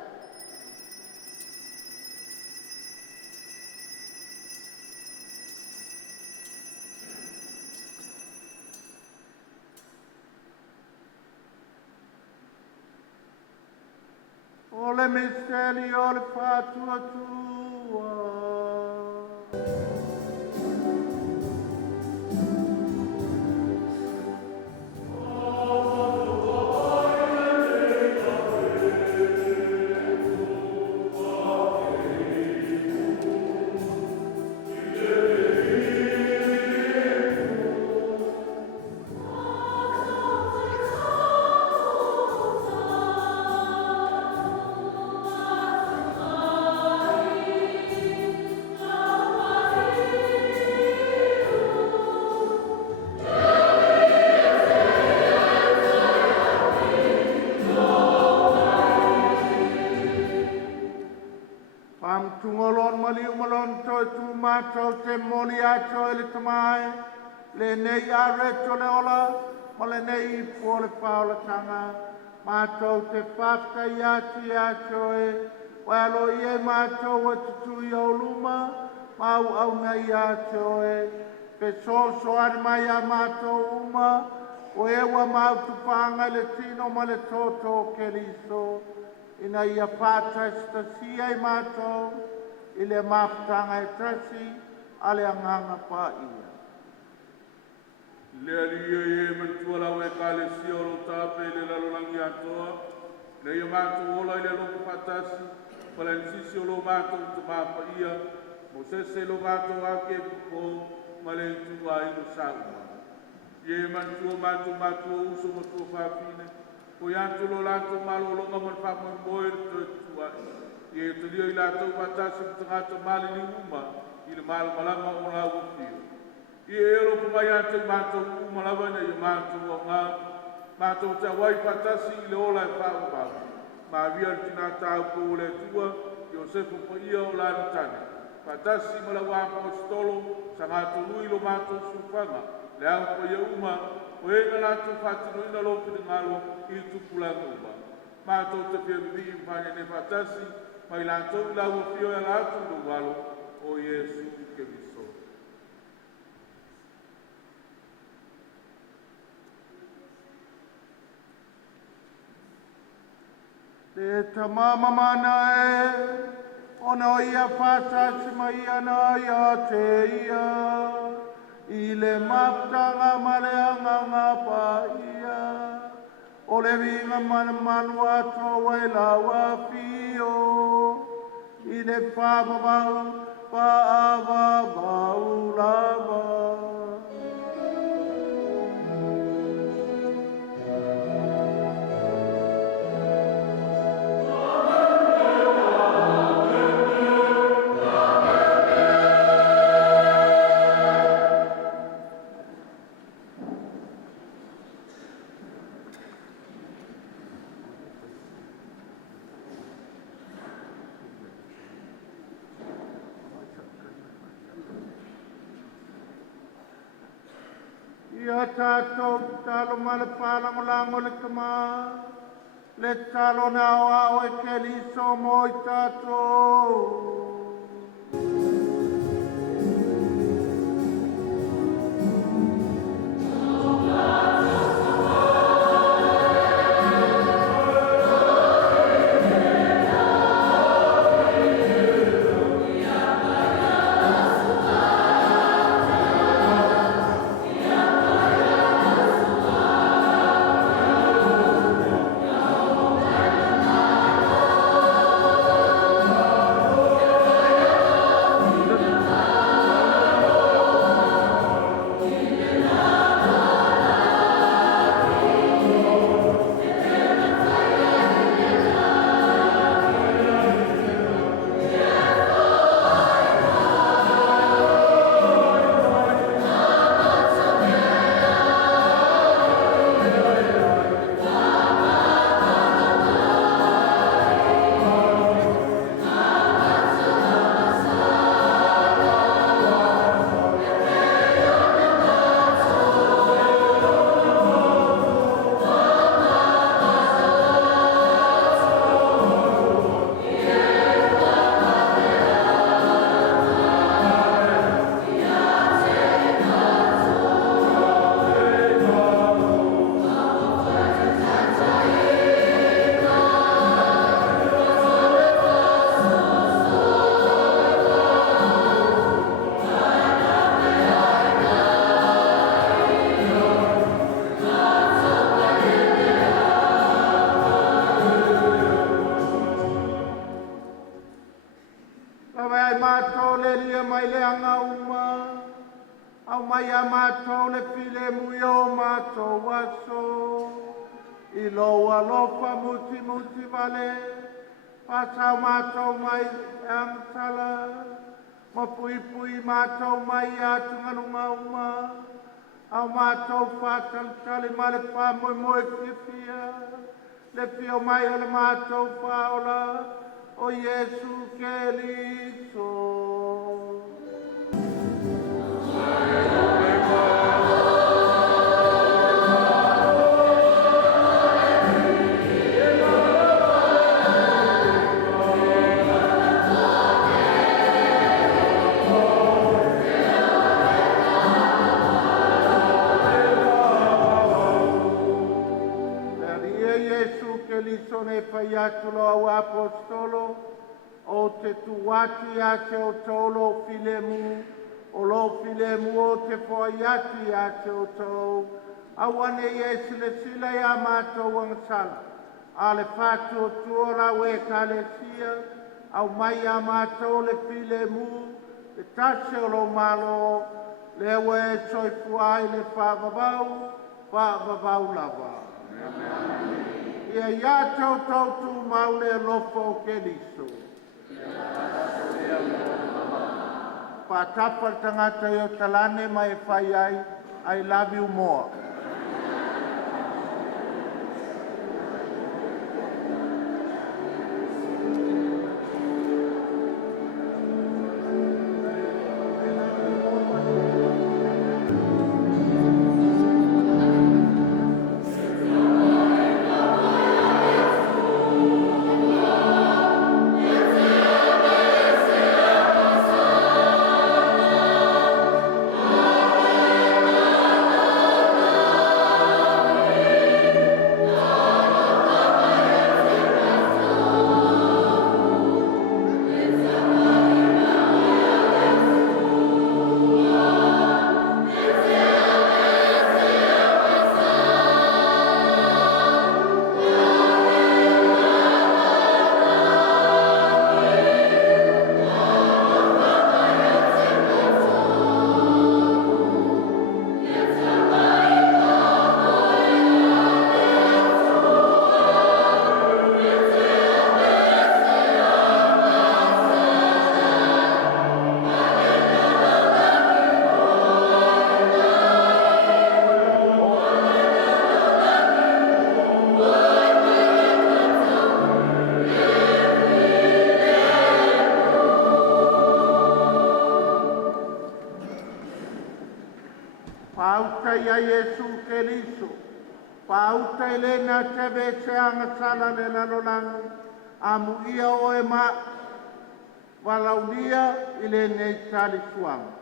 O le misteri o le whātua tua. mātou te moli ato e le tamae, le nei areto le ola, ma le nei I po le paola tanga, mātou te whafta I ati ato e, walo I e mātou e tutu I o luma, mau au nei ato e, pe so ari mai a mātou uma, o ewa mau tupanga le tino ma le toto ke riso, ina ia pata stasia I mātou, I le mafutanga e trasi, ale anganga pa ia. Le alia e mantua lau e kale sia o lo tape le lalolangi atoa, le ia mātou ola I le loko patasi, pala nsisi o lo mātou tu mapa ia, mo sese lo mātou ake pupo, ma le ntua I lo sauma. Ie mantua mātou uso matua whapine, po yantu lo lanto malo longa man whamoe moe to tua. Ie te lia I lātou patasi ki tangata mali ni uma, I le malama o la ufio. Ie ero po mai ante mātou umalawa na I mātou o ngā, mātou te wai patasi I le ola e whaapapa. Ma via tina tāu ko o le tua, I o sefu po ia o la nitane. Patasi ma la wāpa o stolo, sa ngātou lui lo mātou sufanga, le au po ia uma, o e na lātou whātino ina lo kini ngalo I tupulanga uma. Mātou te pia vivi I mpanya ne patasi, mai lātou I lau fio e lātou lo walo, o Yesu ke viso. Te tamama mana e, ona ia whātasi mai ana ia te ia, I le mafutanga maleanga ngā pa ia, o le vinga manu ato wai lawa fio, I le whāmamau, whaavavau lava. Ia tātou talo male pālango lango le kama, le talo na o e ke liso mo I tātou. mātou le pile muio mātou waso. I loa lofa muti muti vale. Pasau mātou mai ang sala. Ma pui pui mātou mai atu nganunga uma. Au mātou whātalitali ma le whā moe moe whiwhia. Le pio mai o le mātou whaola. O Yesu ke liso. Ria Iesu ke liso ne whai atu lo au apostolo, o te tuati a te o tolo filemu, o lo filemu o te whai ati a te o tolo, awane Iesu le sila ia mātou angsala, a le whātu o tuora we ka le sia, au mai a mātou le filemu, le tase o lo malo, le awe e soifua i le whaavavau lava. Ia ia tau tau tu maule lofo o ke liso. Pātapa tangata i o talane mai whai ai, I love you more. Pauta ia Iesu ke liso. Pauta i le na teve se anga sala le lalolangi. Amu ia o e ma walaunia i le nei tali suanga.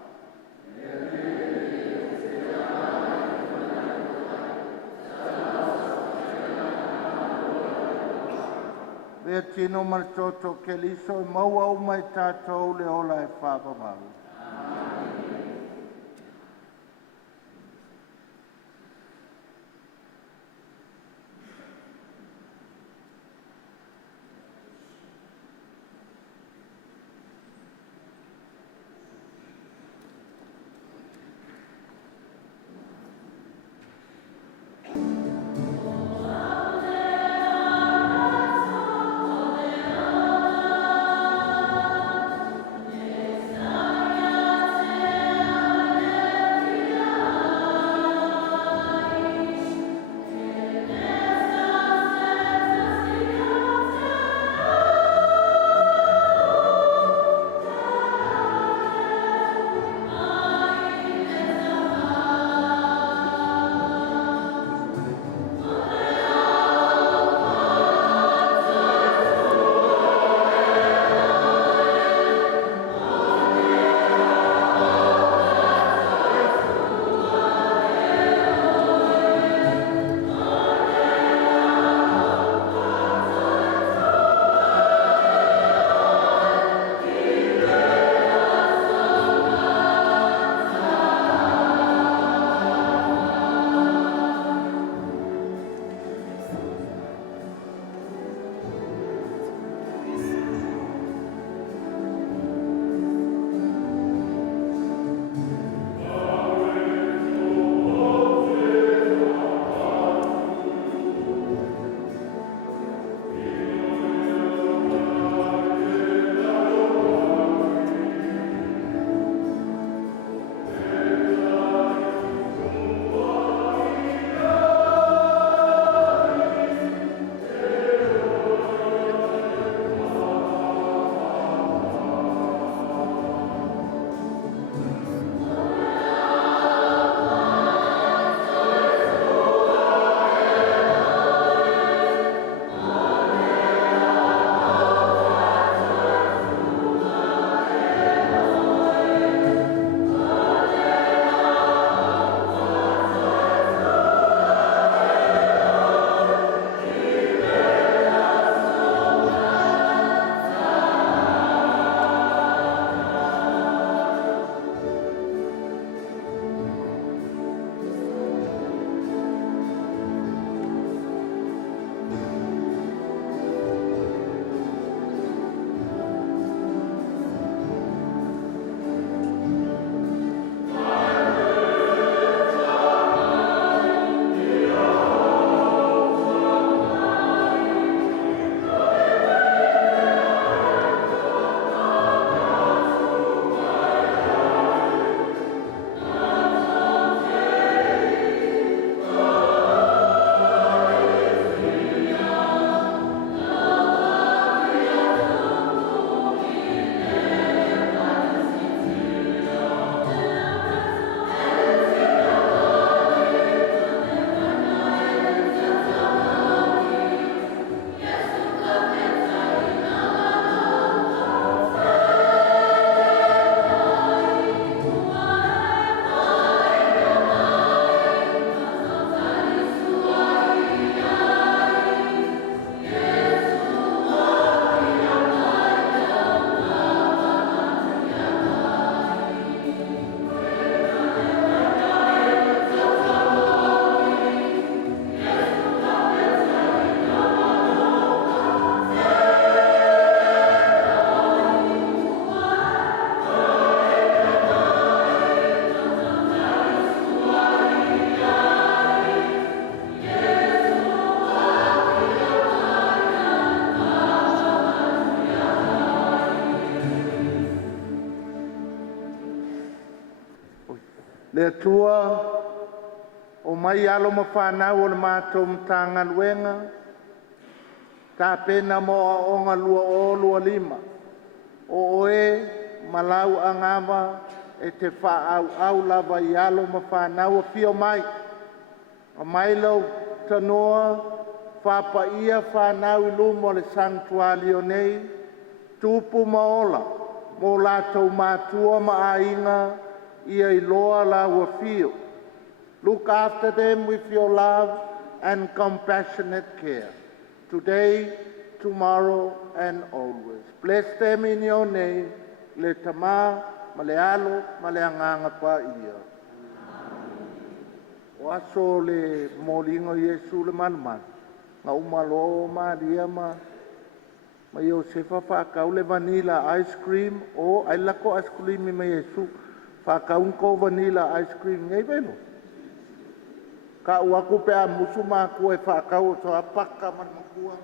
Vea tino martoto ke liso i maua o mai tātou le ola e whāpamau. Yes, Le atua o mai alo ma whanau o le mātou mtanga luenga, ka pena mo a onga lua o lua lima, o oe malau angama e te whaau au lava i alo ma whanau o fio mai. A mai lau tanoa whapa ia whanau i lumo le sanctuari o nei, tupu maola, mo lātou mātua ma a inga ia i loa la ua fio. Look after them with your love and compassionate care, today, tomorrow, and always. Bless them in your name, le tama, ma le alo, ma le anganga pa ia. O aso le molingo Yesu le manman, nga umalo Maria ma Iosefa whakau le vanilla ice cream, o ai lako ice cream i me Yesu, whakau nko vanilla ice cream ngai veno. Ka uaku pe a musu māku e whakau o toa paka man makua.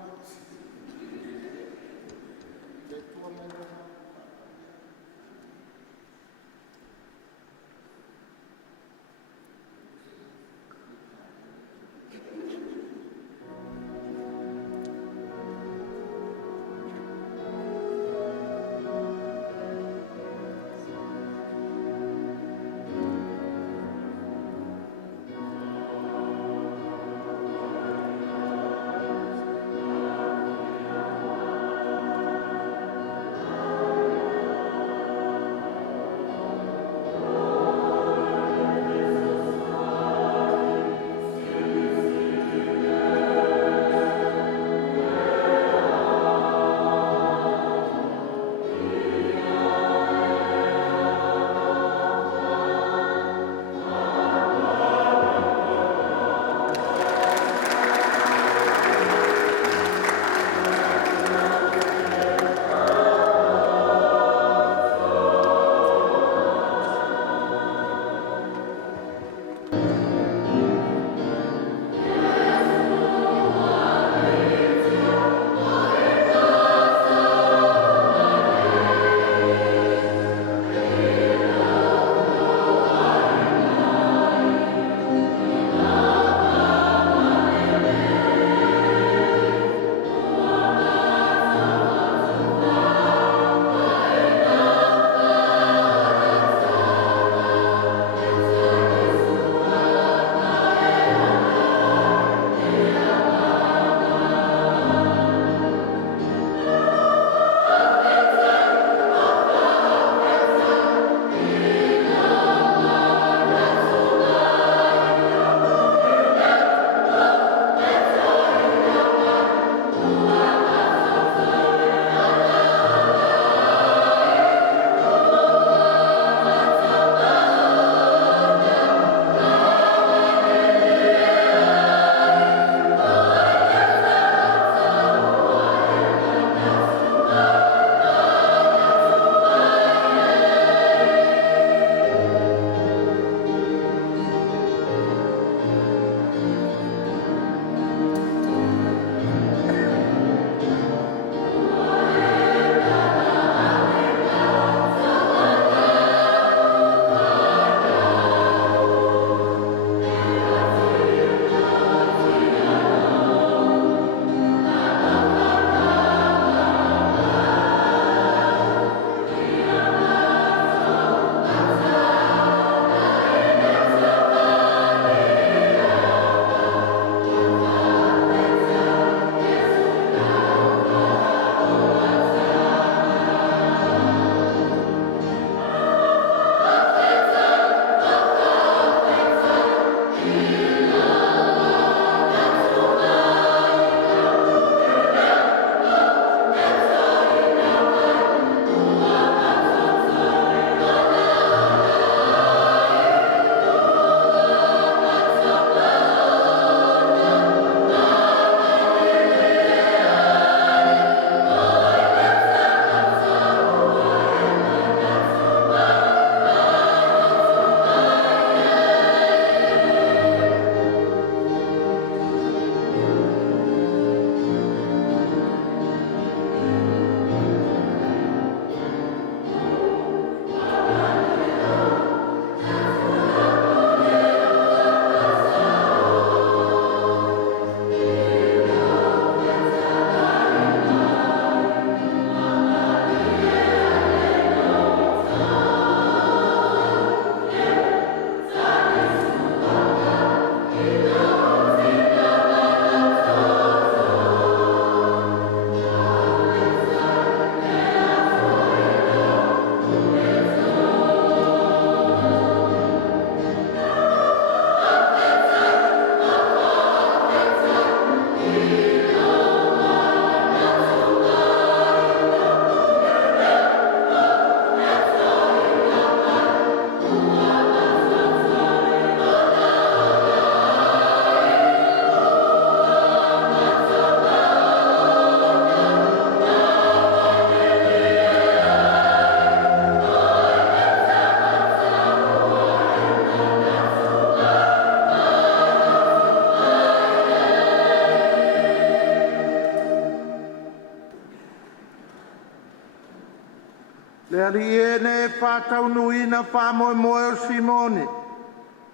Le aliene whātaunuina whamoemoe o Simone.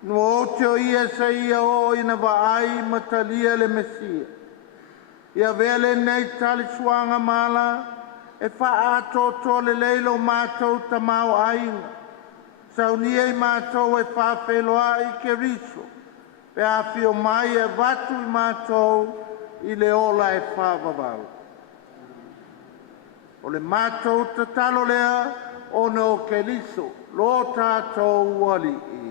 No o teo ia sa ia o ina vaai matalia le Mesia. Ia vele nei tali suanga mala e whaatoto le leilo mātou tamau ainga. Saunia i mātou e whawheloa i ke riso. Pe a whio mai e vatu i mātou i le ola e whawawau. O le mātou ta talo lea o no ke liso, lo tātou wali i.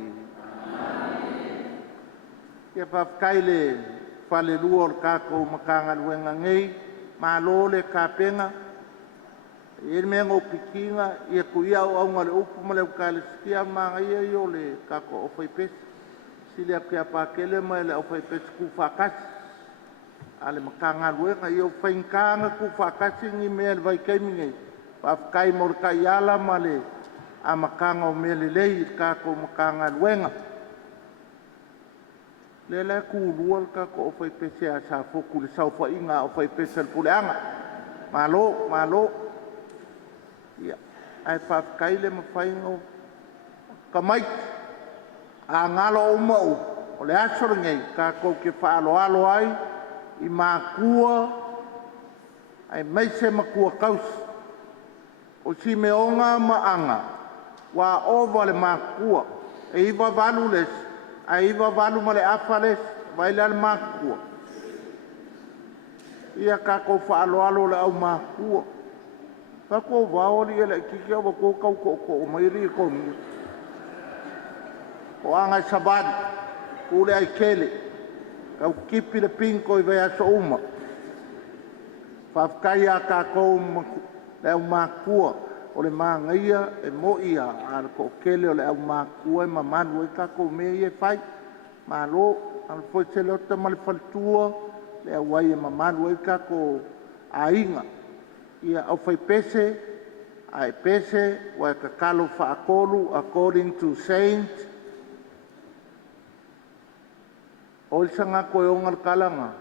Ia whawkaile whale lua o le kākou makanga luenga ngei, mā lo le kāpenga, e mea ngō pikinga, ia ku ia o aunga le upu ma le ukale sikia mga ia i o le kākou o whaipesi. Sile ake a pākele mai le o whaipesi ku whakasi. Ale makanga luenga i o whainkanga ku whakasi ngi mea le vai keimingi. Whafkai mor kai ala ma le a makanga o mea le lei kākou makanga luenga. Le le ku lua le kākou o whaipesi a sa foku le sau whainga o whaipesi al puleanga. Malo. Ia, ai whafkai le mawhaingo kamaiti. A ngalo o mau, o le asoro ngei, kākou ke whaaloalo ai, i mākua, ai meise makua kausi. O si meonga maanga, wa ova le mākua, e iwa valu les, a iwa valu ma le afa les, waila le mākua. Ia kākou whaaloalo le au mākua. Kākou waoli e le kiki awa kōkau kōko o mairi e kōngia. O anga sabad, kule ai kele, kau kipi le pinko i vea so uma. Whafkai a kākou le au mākua, o le māngaia e mo ia, a le ko kele o le au mākua e mamanu e kākou mea i e whai. Mā lo, an fwoi se lota ma le whaltua, le au wai e mamanu e kākou a inga. Ia au whai pese, a e pese, wa e kakalo whaakolu, according to Saint, o sanga koe o ngar kalanga.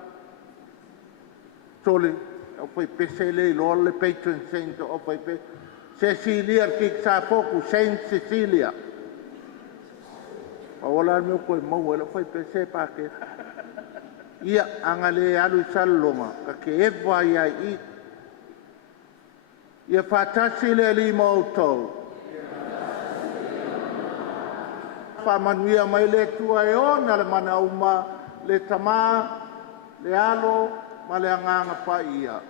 Tole, o whai pese le ilo le patron saint o whai pese. Cecilia kik sa foku, Saint Cecilia. O wala meu koe mau, ele whai pese pake. Ia angale alu salonga, ka ke ewa ia i. Ia whatasi le lima o tau. Whamanuia mai le tua e ona le mana uma, le tamā, le alo, ma le anganga pa ia.